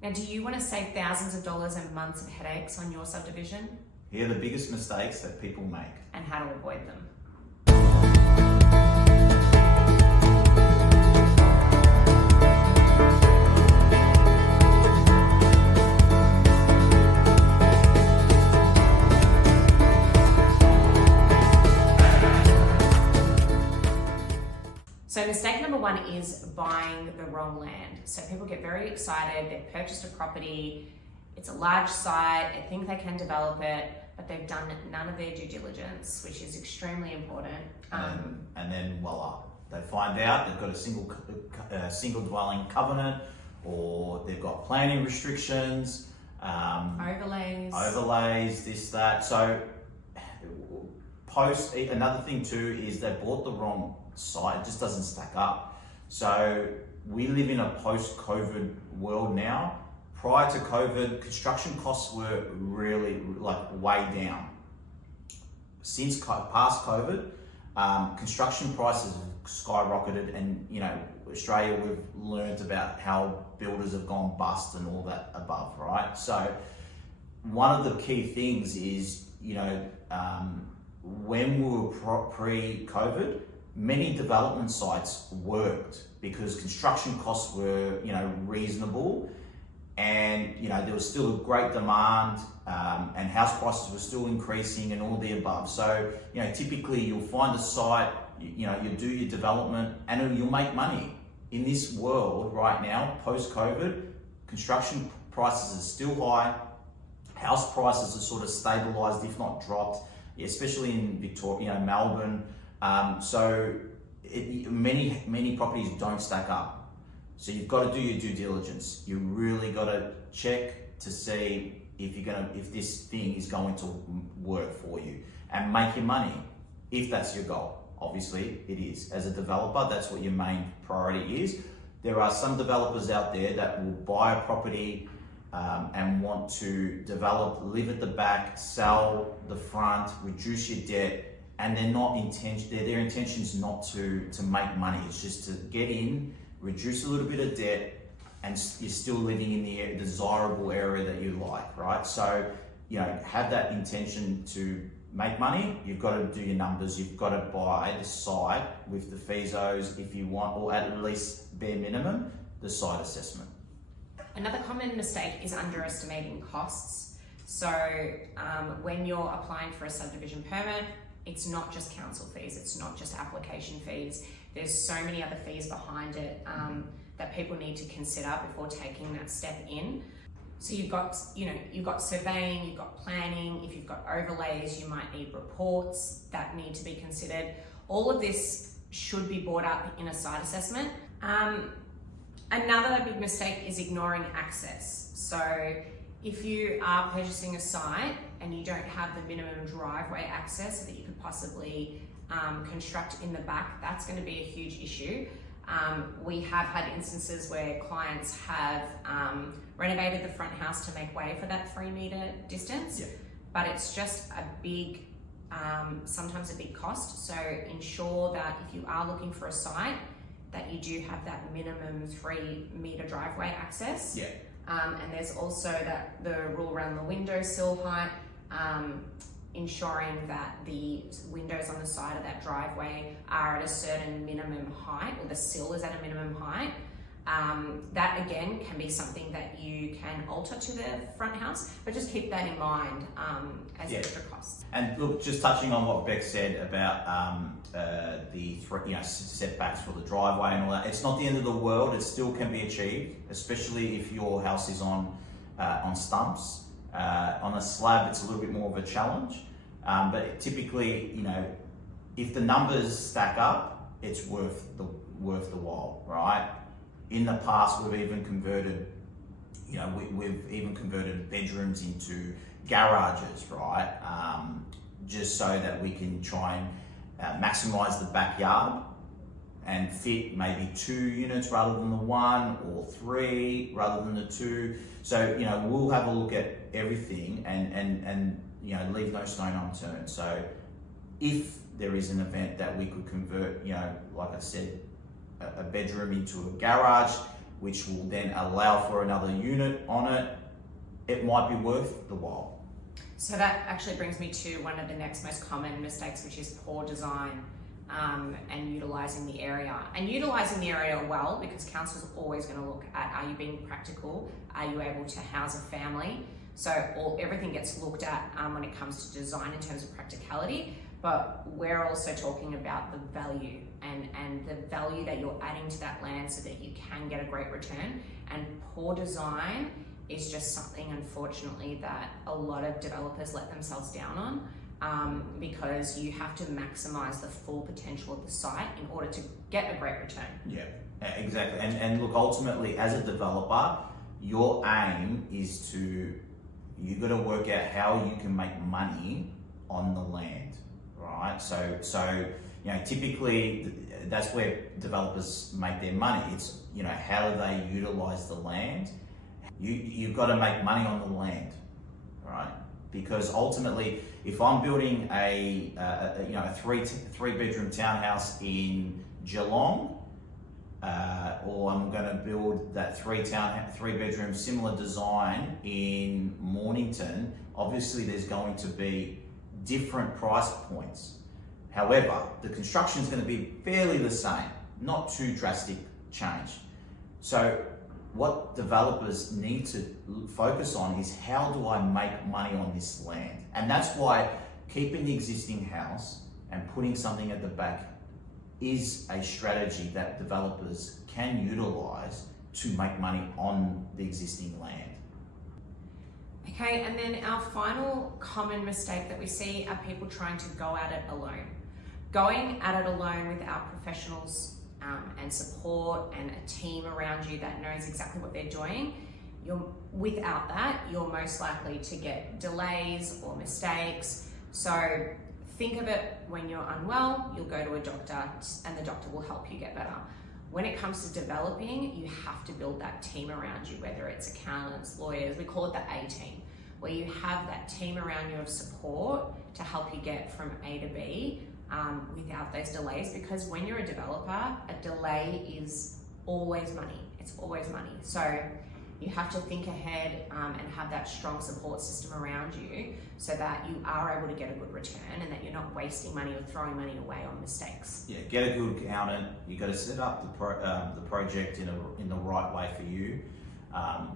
Now, do you want to save thousands of dollars and months of headaches on your subdivision? Here are the biggest mistakes that people make. And how to avoid them. So mistake number one is buying the wrong land. So people get very excited, they've purchased a property, it's a large site, they think they can develop it, but they've done none of their due diligence, which is extremely important. And then voila, they find out they've got a single dwelling covenant, or they've got planning restrictions, overlays, this, that. So another thing too is they bought the wrong site. It just doesn't stack up. So we live in a post-COVID world now. Prior to COVID, construction costs were really way down. Since past COVID, construction prices have skyrocketed, and Australia, we've learned about how builders have gone bust and all that above, right? So one of the key things is, when we were pre-COVID, many development sites worked because construction costs were, reasonable, and there was still a great demand, and house prices were still increasing, and all the above. So typically you'll find a site, you do your development, and you'll make money. In this world right now, post-COVID, construction prices are still high. House prices are sort of stabilized, if not dropped, especially in Victoria, Melbourne. So many properties don't stack up. So you've got to do your due diligence. You really got to check to see if this thing is going to work for you and make you money, if that's your goal. Obviously it is. As a developer, that's what your main priority is. There are some developers out there that will buy a property and want to develop, live at the back, sell the front, reduce your debt, and their intention is not to make money. It's just to get in, reduce a little bit of debt, and you're still living in the desirable area that you like, right? So, have that intention to make money. You've got to do your numbers. You've got to buy the site with the FISOs if you want, or at least bare minimum, the site assessment. Another common mistake is underestimating costs. So when you're applying for a subdivision permit, it's not just council fees, it's not just application fees. There's so many other fees behind it that people need to consider before taking that step in. So you've got surveying, you've got planning. If you've got overlays, you might need reports that need to be considered. All of this should be brought up in a site assessment. Another big mistake is ignoring access. So if you are purchasing a site and you don't have the minimum driveway access that you could possibly construct in the back, that's going to be a huge issue. We have had instances where clients have renovated the front house to make way for that 3 metre distance, but it's just a big, sometimes a big cost. So ensure that if you are looking for a site, that you do have that minimum 3 metre driveway access. And there's also the rule around the windowsill height, ensuring that the windows on the side of that driveway are at a certain minimum height, or the sill is at a minimum height. That again can be something that you can alter to the front house, but just keep that in mind as extra costs. And look, just touching on what Beck said about the setbacks for the driveway and all that, it's not the end of the world. It still can be achieved, especially if your house is on stumps. On a slab, it's a little bit more of a challenge. But typically, if the numbers stack up, it's worth the while, right? In the past, we've even converted, we've converted bedrooms into garages, right? Just so that we can try and maximize the backyard and fit maybe 2 units rather than the 1, or 3 rather than the 2. So, we'll have a look at everything and leave no stone unturned. So if there is an event that we could convert, like I said, a bedroom into a garage, which will then allow for another unit on it, it might be worth the while. So that actually brings me to one of the next most common mistakes, which is poor design and utilising the area. And utilising the area well, because council's always going to look at, are you being practical? Are you able to house a family? So everything gets looked at when it comes to design in terms of practicality, but we're also talking about the value and the value that you're adding to that land so that you can get a great return. And poor design is just something, unfortunately, that a lot of developers let themselves down on because you have to maximize the full potential of the site in order to get a great return. Yeah, exactly. And look, ultimately, as a developer, your aim is you've got to work out how you can make money on the land, right? So typically that's where developers make their money. It's, how do they utilize the land? You've got to make money on the land, right? Because ultimately, if I'm building a three bedroom townhouse in Geelong, or I'm going to build that three bedroom similar design in Mornington, obviously there's going to be different price points. However, the construction is going to be fairly the same, not too drastic change. So what developers need to focus on is, how do I make money on this land? And that's why keeping the existing house and putting something at the back is a strategy that developers can utilize to make money on the existing land. Okay, and then our final common mistake that we see are people trying to go at it alone. Going at it alone without professionals and support and a team around you that knows exactly what they're doing, without that, you're most likely to get delays or mistakes. So think of it, when you're unwell, you'll go to a doctor and the doctor will help you get better. When it comes to developing, you have to build that team around you, whether it's accountants, lawyers, we call it the A team, where you have that team around you of support to help you get from A to B without those delays. Because when you're a developer, a delay is always money. It's always money. So you have to think ahead and have that strong support system around you so that you are able to get a good return and that you're not wasting money or throwing money away on mistakes. Yeah, get a good accountant. You've got to set up the project in the right way for you,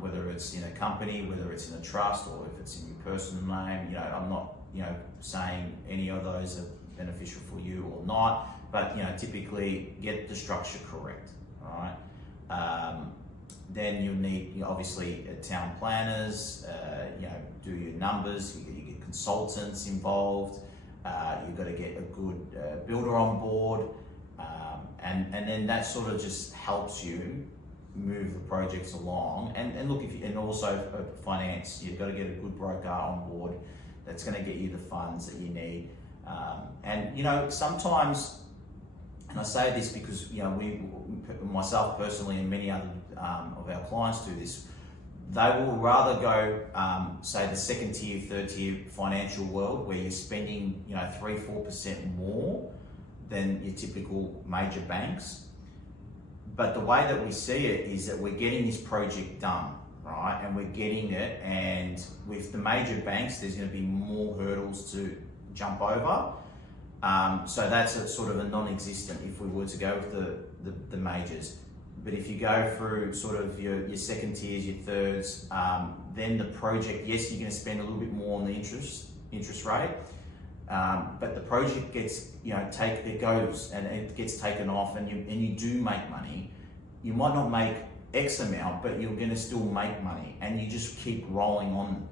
whether it's in a company, whether it's in a trust, or if it's in your personal name. I'm not saying any of those are beneficial for you or not, but typically get the structure correct. All right. Then you'll need, obviously, town planners, do your numbers, you get consultants involved, you've got to get a good builder on board, and then that sort of just helps you move the projects along. And look, and also finance, you've got to get a good broker on board that's going to get you the funds that you need. And sometimes, and I say this because myself personally and many other of our clients do this, they will rather go, say, the second tier, third tier financial world, where you're spending 3-4% more than your typical major banks. But the way that we see it is that we're getting this project done, right? And we're getting it, and with the major banks, there's going to be more hurdles to jump over. So that's a sort of a non-existent if we were to go with the majors. But if you go through sort of your second tiers, your thirds, then the project, yes, you're going to spend a little bit more on the interest rate, but the project gets, it goes and it gets taken off, and you do make money. You might not make X amount, but you're going to still make money, and you just keep rolling on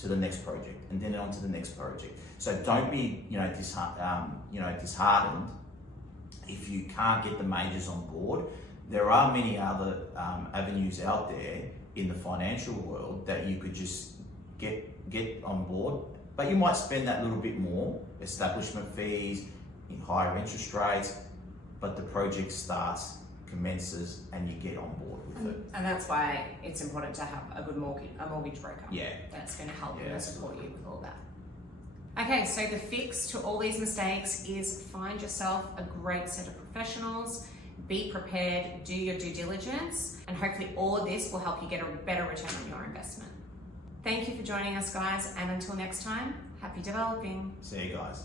to the next project and then on to the next project. So don't be, disheartened if you can't get the majors on board. There are many other avenues out there in the financial world that you could just get on board, but you might spend that little bit more, establishment fees, in higher interest rates, but the project commences, and you get on board with it. And that's why it's important to have a good mortgage broker. Yeah. That's going to help you and support you with all that. Okay, so the fix to all these mistakes is find yourself a great set of professionals be prepared, do your due diligence, and hopefully all of this will help you get a better return on your investment. Thank you for joining us, guys, and until next time, happy developing. See you guys.